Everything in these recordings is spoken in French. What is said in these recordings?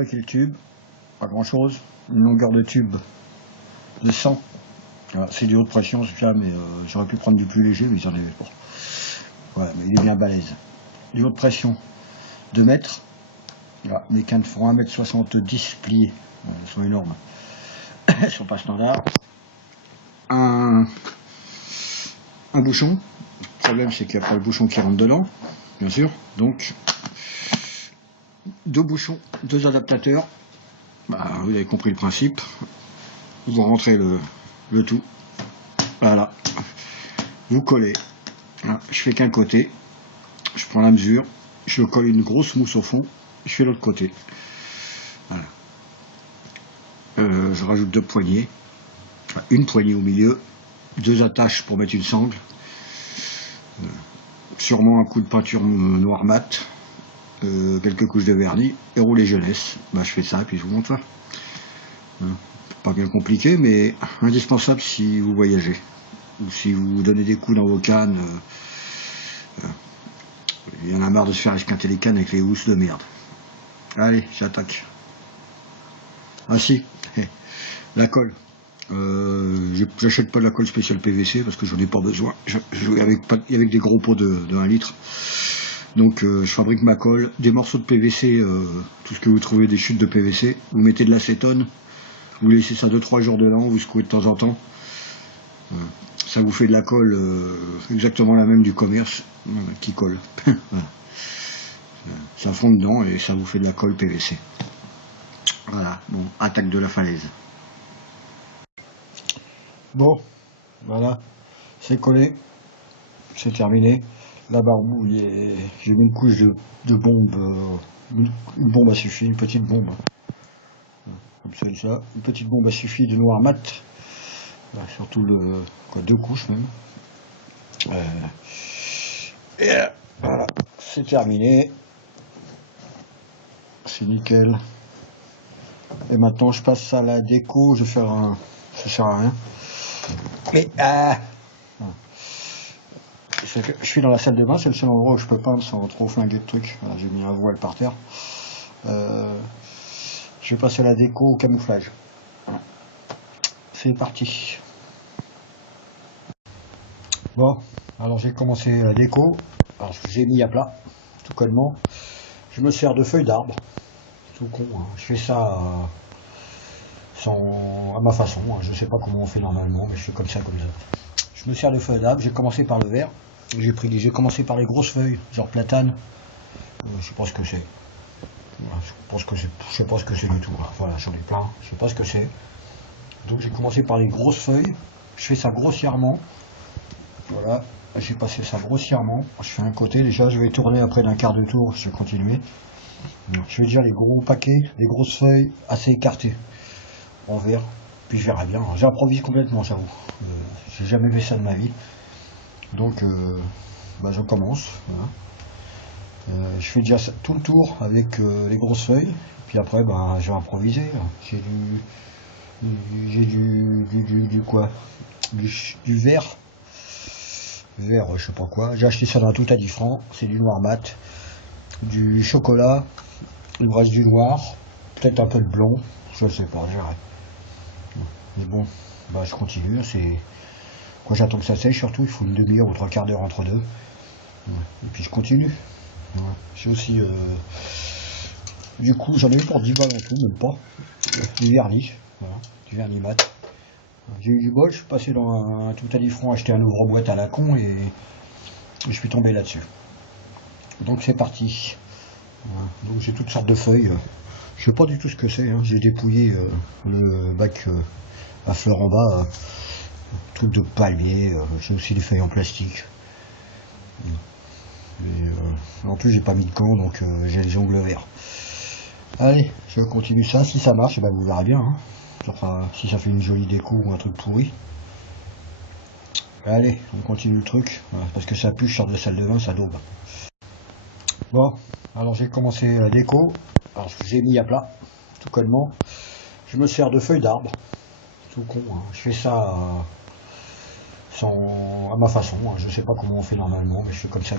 fabriquer le tube, pas grand chose, une longueur de tube de 100. C'est du haute pression celui-là, mais j'aurais pu prendre du plus léger, mais j'en avais pas. Voilà, mais il est bien balèze. Du haute pression 2 mètres. Voilà, mes cannes font 1,70 m pliés. Elles sont énormes. Elles sont pas standards. Un bouchon. Le problème, c'est qu'il n'y a pas le bouchon qui rentre dedans, bien sûr. Donc, 2 bouchons, 2 adaptateurs. Bah, vous avez compris le principe. Vous rentrez le tout. Voilà. Vous collez. Voilà. Je fais qu'un côté. Je prends la mesure. Je colle une grosse mousse au fond. Je fais l'autre côté. Voilà. Je rajoute 2 poignées. Enfin, une poignée au milieu. 2 attaches pour mettre une sangle. Sûrement un coup de peinture noir mat. Quelques couches de vernis. Et rouler jeunesse. Bah, je fais ça et puis je vous montre. Pas bien compliqué, mais indispensable si vous voyagez. Ou si vous donnez des coups dans vos cannes. Il y en a marre de se faire esquinter les cannes avec les housses de merde. Allez, j'attaque. Ah si, la colle. J'achète pas de la colle spéciale PVC parce que j'en ai pas besoin. Je joue avec des gros pots de 1 litre. Donc je fabrique ma colle, des morceaux de PVC, tout ce que vous trouvez, des chutes de PVC. Vous mettez de l'acétone, vous laissez ça 2-3 jours dedans, vous secouez de temps en temps. Ça vous fait de la colle exactement la même du commerce qui colle. Voilà. Ça fond dedans et ça vous fait de la colle PVC. Voilà, bon, attaque de la falaise. Bon, voilà, c'est collé, c'est terminé. La barbouille, j'ai mis une couche de bombe, une bombe à suffit, une petite bombe. Comme celle-là, une petite bombe à suffit de noir mat. Surtout 2 couches même. Voilà, c'est terminé. C'est nickel. Et maintenant je passe à la déco. Je vais faire un. Ça sert à rien. Mais je suis dans la salle de bain, c'est le seul endroit où je peux peindre sans trop flinguer de trucs. Voilà, j'ai mis un voile par terre. Je vais passer à la déco au camouflage. Voilà. C'est parti. Bon, alors j'ai commencé la déco. Alors j'ai mis à plat, tout collement. Je me sers de feuilles d'arbre. Tout con, hein. Je fais ça à ma façon. Hein. Je sais pas comment on fait normalement, mais je fais comme ça. Je me sers de feuilles d'arbre. J'ai commencé par le vert. J'ai commencé par les grosses feuilles, genre platane. Je sais pas ce que c'est. Voilà, je sais pas ce que c'est du tout. Voilà, j'en ai plein. Je sais pas ce que c'est. Donc j'ai commencé par les grosses feuilles. Je fais ça grossièrement. Voilà, j'ai passé ça grossièrement. Je fais un côté déjà. Je vais tourner après d'un quart de tour. Je vais continuer. Je vais dire les gros paquets, les grosses feuilles assez écartées en vert. Puis je verrai bien. J'improvise complètement, j'avoue. J'ai jamais fait ça de ma vie. Donc je commence. Voilà. Je fais déjà tout le tour avec les grosses feuilles. Puis après, je vais improviser. J'ai du vert. Vert, je sais pas quoi. J'ai acheté ça dans tout à 10 francs. C'est du noir mat. Du chocolat. Il me reste du noir. Peut-être un peu de blond. Je sais pas, j'arrête. Mais bon, je continue. Quand j'attends que ça sèche, surtout, il faut une demi-heure ou 3/4 d'heure entre deux. Et puis je continue. J'ai aussi du coup j'en ai eu pour 10 balles en tout, même pas. Du vernis, voilà, du vernis mat. J'ai eu du bol, je suis passé dans un tout à 10 francs acheter un ouvre-boîte à la con et je suis tombé là-dessus. Donc c'est parti. Voilà. Donc j'ai toutes sortes de feuilles. Je sais pas du tout ce que c'est, hein. J'ai dépouillé le bac à fleurs en bas, truc de palmier. J'ai aussi des feuilles en plastique. En plus j'ai pas mis de gants, donc j'ai les ongles verts. Allez, je continue ça. Si ça marche, vous verrez bien. Hein. Si ça fait une jolie déco ou un truc pourri. Allez, on continue le truc. Voilà, parce que ça pue, je sors de la salle de bain, ça daube. Bon, alors j'ai commencé la déco. Alors j'ai mis à plat, tout collement. Je me sers de feuilles d'arbre. Tout con, hein. Je fais ça à ma façon. Hein. Je sais pas comment on fait normalement, mais je fais comme ça.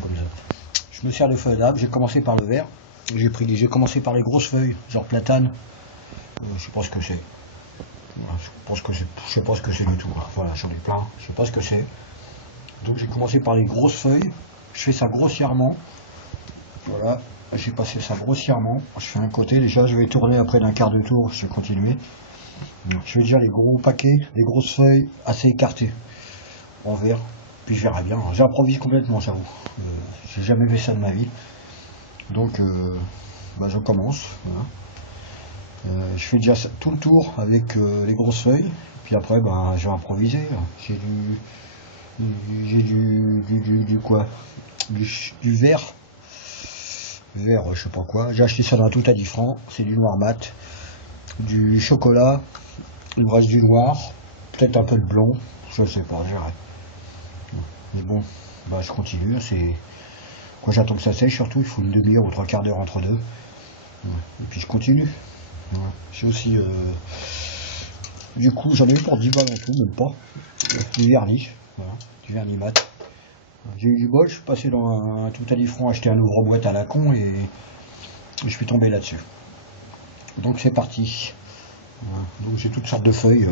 Je me sers de feuilles d'arbre. J'ai commencé par le vert. J'ai commencé par les grosses feuilles, genre platane. Je sais pas ce que c'est. Voilà, je sais pas ce que c'est du tout. Voilà, j'en ai plein. Je sais pas ce que c'est. Donc j'ai commencé par les grosses feuilles. Je fais ça grossièrement. Voilà, j'ai passé ça grossièrement. Je fais un côté. Déjà, je vais tourner après d'un quart de tour. Je vais continuer. Je vais dire les gros paquets, les grosses feuilles assez écartées en vert. Puis je verrai bien. J'improvise complètement, j'avoue. J'ai jamais fait ça de ma vie. Donc, je commence. Voilà. Je fais déjà tout le tour avec les grosses feuilles. Puis après, je vais improviser. J'ai du quoi? Du vert. Vert, je sais pas quoi. J'ai acheté ça dans tout à 10 francs. C'est du noir mat. Du chocolat. Il me reste du noir. Peut-être un peu de blond. Je sais pas, j'arrête. Mais bon, je continue. C'est quand j'attends que ça sèche, surtout, il faut une demi-heure ou trois quarts d'heure entre deux. Et puis je continue. J'ai aussi du coup j'en ai eu pour 10 balles en tout, même pas. Du vernis, voilà, du vernis mat. J'ai eu du bol, je suis passé dans un tout à 10 francs acheter un ouvre-boîte à la con et je suis tombé là-dessus. Donc c'est parti. Voilà. Donc j'ai toutes sortes de feuilles.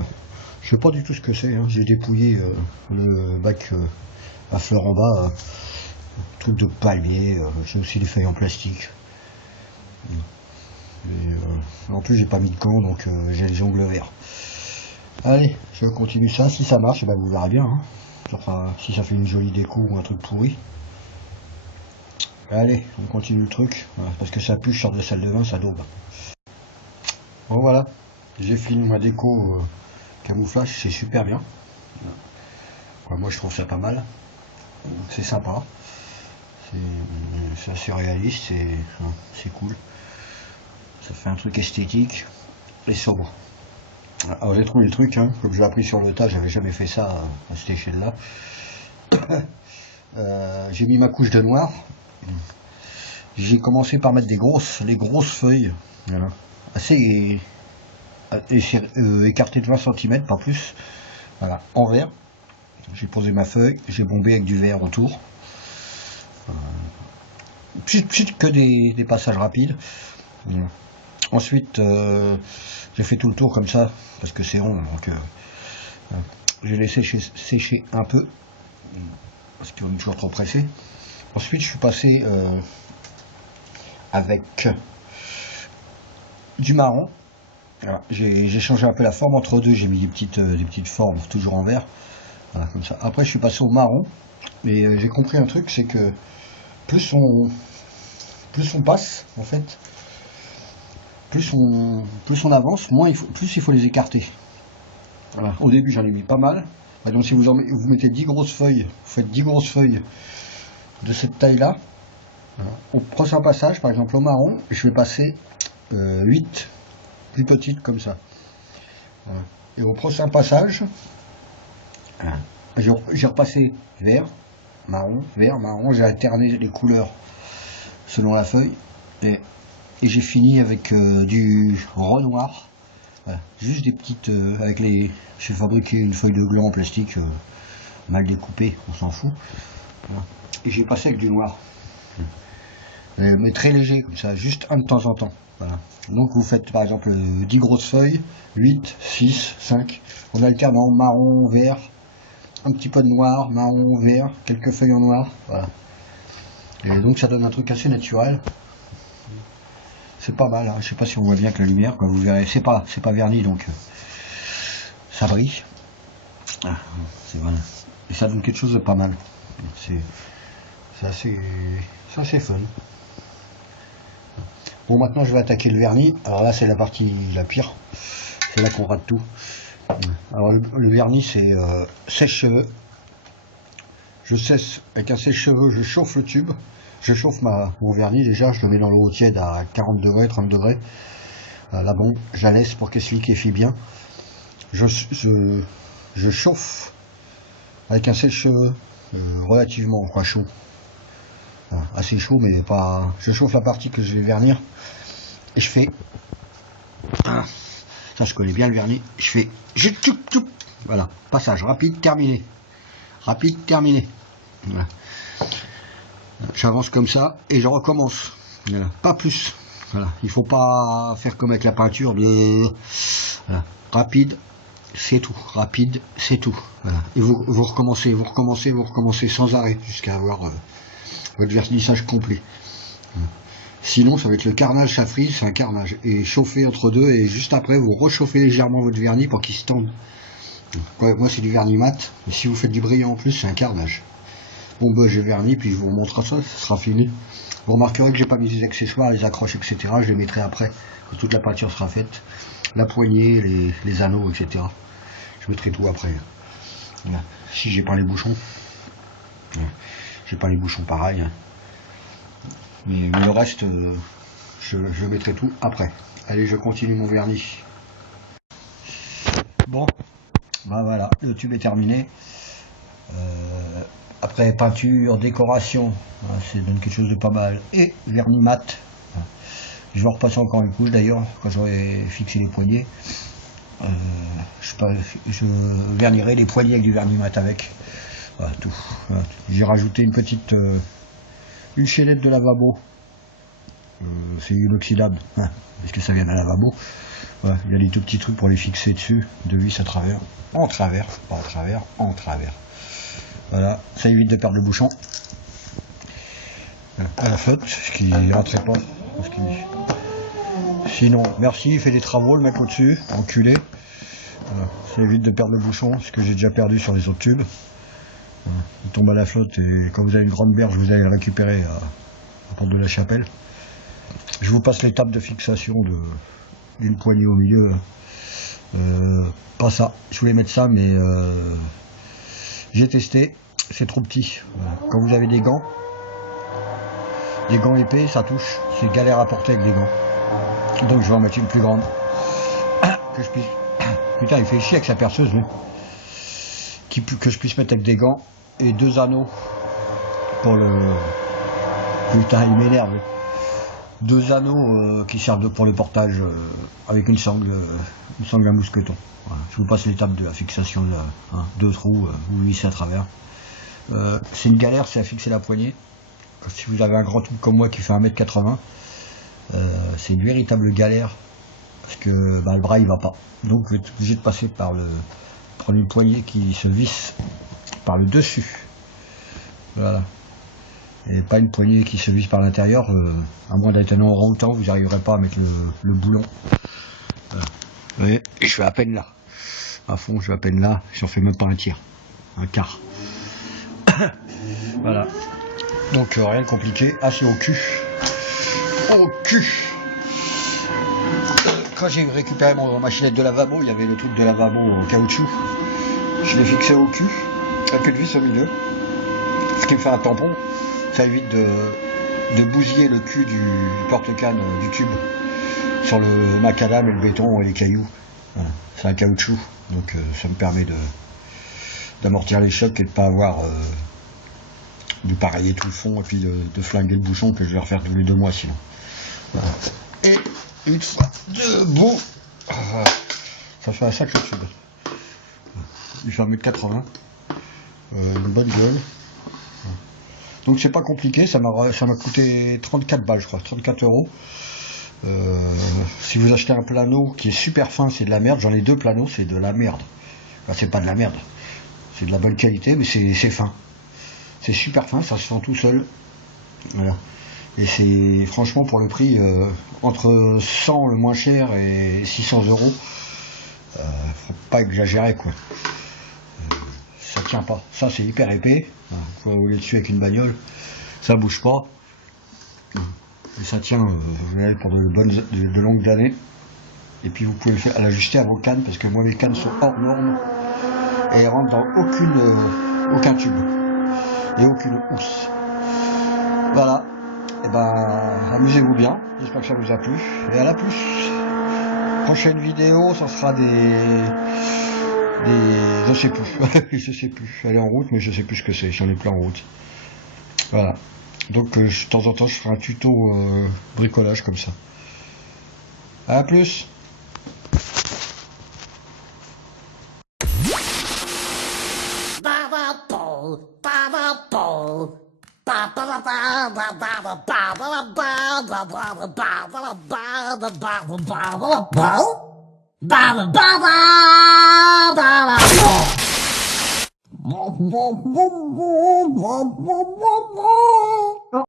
Je sais pas du tout ce que c'est, hein. J'ai dépouillé le bac à fleurs en bas, truc de palmier, j'ai aussi des feuilles en plastique. Et, en plus j'ai pas mis de gants, donc j'ai les ongles verts. Allez, je continue ça, si ça marche, vous verrez bien, hein. Enfin, si ça fait une jolie déco ou un truc pourri. Allez, on continue le truc, voilà, parce que ça pue, je sors de la salle de bain, ça daube. Bon voilà, j'ai fini ma déco camouflage, c'est super bien. Ouais, moi je trouve ça pas mal, c'est sympa, c'est assez réaliste, c'est cool. Ça fait un truc esthétique et sobre. Alors j'ai trouvé le truc, hein, comme je l'ai appris sur le tas, j'avais jamais fait ça à cette échelle-là. J'ai mis ma couche de noir. J'ai commencé par mettre les grosses feuilles, voilà, assez écartées de 20 cm, pas plus. Voilà, en vert. J'ai posé ma feuille, j'ai bombé avec du vert autour. Que des passages rapides. Voilà. Ensuite, j'ai fait tout le tour comme ça, parce que c'est rond, donc j'ai laissé sécher un peu, parce qu'on est toujours trop pressé. Ensuite, je suis passé avec du marron. Voilà. J'ai changé un peu la forme entre deux, j'ai mis des petites formes, toujours en vert. Voilà, comme ça. Après, je suis passé au marron, et j'ai compris un truc, c'est que plus on passe, en fait, plus on avance, plus il faut les écarter. Voilà. Au début j'en ai mis pas mal. Donc si vous mettez 10 grosses feuilles, vous faites 10 grosses feuilles de cette taille là. Voilà. Au prochain passage, par exemple au marron, je vais passer 8 plus petites comme ça. Voilà. Et au prochain passage, j'ai repassé vert, marron, j'ai alterné les couleurs selon la feuille. Et j'ai fini avec du renoir. Voilà. Juste des petites j'ai fabriqué une feuille de gland en plastique mal découpée, on s'en fout. Voilà. Et j'ai passé avec du noir. Mais très léger comme ça, juste un de temps en temps. Voilà. Donc vous faites par exemple 10 grosses feuilles, 8, 6, 5, en alternant marron, vert, un petit peu de noir, marron, vert, quelques feuilles en noir. Voilà. Et donc ça donne un truc assez naturel. C'est pas mal, hein. Je sais pas si on voit bien que la lumière, quoi, vous verrez, c'est pas verni, donc ça brille. Ah, c'est voilà. Et ça donne quelque chose de pas mal. C'est assez fun. Bon, maintenant je vais attaquer le vernis. Alors là c'est la partie la pire. C'est là qu'on rate tout. Alors le vernis c'est sèche-cheveux. Je sèche avec un sèche-cheveux, je chauffe le tube. Je chauffe mon vernis déjà, je le mets dans l'eau tiède à 40 degrés, 30 degrés. La bombe, je la laisse pour qu'elle se liquéfie bien. Je chauffe avec un sèche-cheveux relativement chaud. Voilà, assez chaud, mais pas. Je chauffe la partie que je vais vernir. Et je fais. Ça, je connais bien le vernis. Je fais. Voilà, passage rapide, terminé. Rapide, terminé. Voilà. J'avance comme ça et je recommence. Voilà. Pas plus. Voilà. Il faut pas faire comme avec la peinture. Voilà. Rapide, c'est tout. Rapide, c'est tout. Voilà. Et vous recommencez, vous recommencez, vous recommencez sans arrêt jusqu'à avoir votre vernissage complet. Voilà. Sinon, ça va être le carnage, ça frise, c'est un carnage. Et chauffer entre deux, et juste après, vous réchauffez légèrement votre vernis pour qu'il se tende. Ouais, moi, c'est du vernis mat. Et si vous faites du brillant en plus, c'est un carnage. Bon, bah, j'ai verni, puis je vous remontre ça, ça sera fini. Vous remarquerez que j'ai pas mis les accessoires, les accroches, etc. Je les mettrai après, quand toute la peinture sera faite. La poignée, les anneaux, etc. Je mettrai tout après. Voilà. Si j'ai pas les bouchons. J'ai pas les bouchons pareil. Mais le reste, je mettrai tout après. Allez, je continue mon vernis. Bon, ben voilà, le tube est terminé. Après peinture, décoration, ça donne quelque chose de pas mal. Et vernis mat. Je vais repasser encore une couche d'ailleurs, quand j'aurai fixé les poignets. Je vernirai les poignets avec du vernis mat avec. Voilà, tout. Voilà. J'ai rajouté une petite une chaînette de lavabo. C'est inoxydable, parce que ça vient d'un lavabo. Voilà, il y a des tout petits trucs pour les fixer dessus, de vis à travers, en travers, pas en travers, en travers. Voilà, ça évite de perdre le bouchon. À la flotte, ce qui rentrait pas. Sinon, merci, il fait des travaux le mec au-dessus, enculé. Voilà, ça évite de perdre le bouchon, ce que j'ai déjà perdu sur les autres tubes. Voilà, il tombe à la flotte et quand vous avez une grande berge, vous allez le récupérer à la porte de la chapelle. Je vous passe l'étape de fixation d'une poignée au milieu. Pas ça, je voulais mettre ça, mais j'ai testé, c'est trop petit. Voilà. Quand vous avez des gants épais, ça touche, c'est galère à porter avec des gants. Donc je vais en mettre une plus grande. Que je puisse... Putain, il fait chier avec sa perceuse, lui. Que je puisse mettre avec des gants et 2 anneaux pour le... Putain, il m'énerve. 2 anneaux qui servent pour le portage avec une sangle à mousqueton. Voilà. Je vous passe l'étape de la fixation de 2 trous, vous vissez à travers. C'est une galère, c'est à fixer la poignée. Si vous avez un grand truc comme moi qui fait 1m80, c'est une véritable galère parce que le bras il va pas. Donc vous êtes obligé de passer par prendre une poignée qui se visse par le dessus. Voilà. Et pas une poignée qui se visse par l'intérieur, à moins d'être un orang-outan, vous n'arriverez pas à mettre le boulon. Voilà. Vous voyez, et je fais à peine là. À fond, je suis à peine là, j'en fais même pas un tiers, un quart. Voilà. Donc rien de compliqué, assez au cul. Au cul. Quand j'ai récupéré mon machinette de lavabo, il y avait le truc de lavabo en caoutchouc. Je l'ai fixé au cul, un peu de vis au milieu. Ce qui me fait un tampon. Ça évite de bousiller le cul du porte-canne du tube sur le macadam et le béton et les cailloux. Voilà. C'est un caoutchouc, donc ça me permet d'amortir les chocs et de ne pas avoir de pareiller tout le fond et puis de flinguer le bouchon que je vais refaire tous les 2 mois sinon. Voilà. Et une fois debout, ça fait un sacré tube. Il fait 1m80, une bonne gueule. Donc c'est pas compliqué, ça m'a coûté 34 balles je crois, 34 €. Si vous achetez un plano qui est super fin, c'est de la merde. J'en ai 2 planos, c'est de la merde. Enfin, c'est pas de la merde, c'est de la bonne qualité, mais c'est fin. C'est super fin, ça se sent tout seul. Voilà. Et c'est franchement pour le prix, entre 100 le moins cher et 600 €, faut pas exagérer quoi. Ça tient pas. Ça c'est hyper épais. Faut rouler dessus avec une bagnole, ça bouge pas. Et ça tient pour de longues années. Et puis vous pouvez l'ajuster à vos cannes, parce que moi mes cannes sont hors normes et elles rentrent dans aucun tube et aucune housse. Voilà. Et ben amusez-vous bien, j'espère que ça vous a plu. Et à la plus. Prochaine vidéo, ça sera je sais plus, je sais plus. Elle est en route, mais je sais plus ce que c'est. J'en ai plein en route. Voilà. Donc de temps en temps, je ferai un tuto bricolage comme ça. À plus.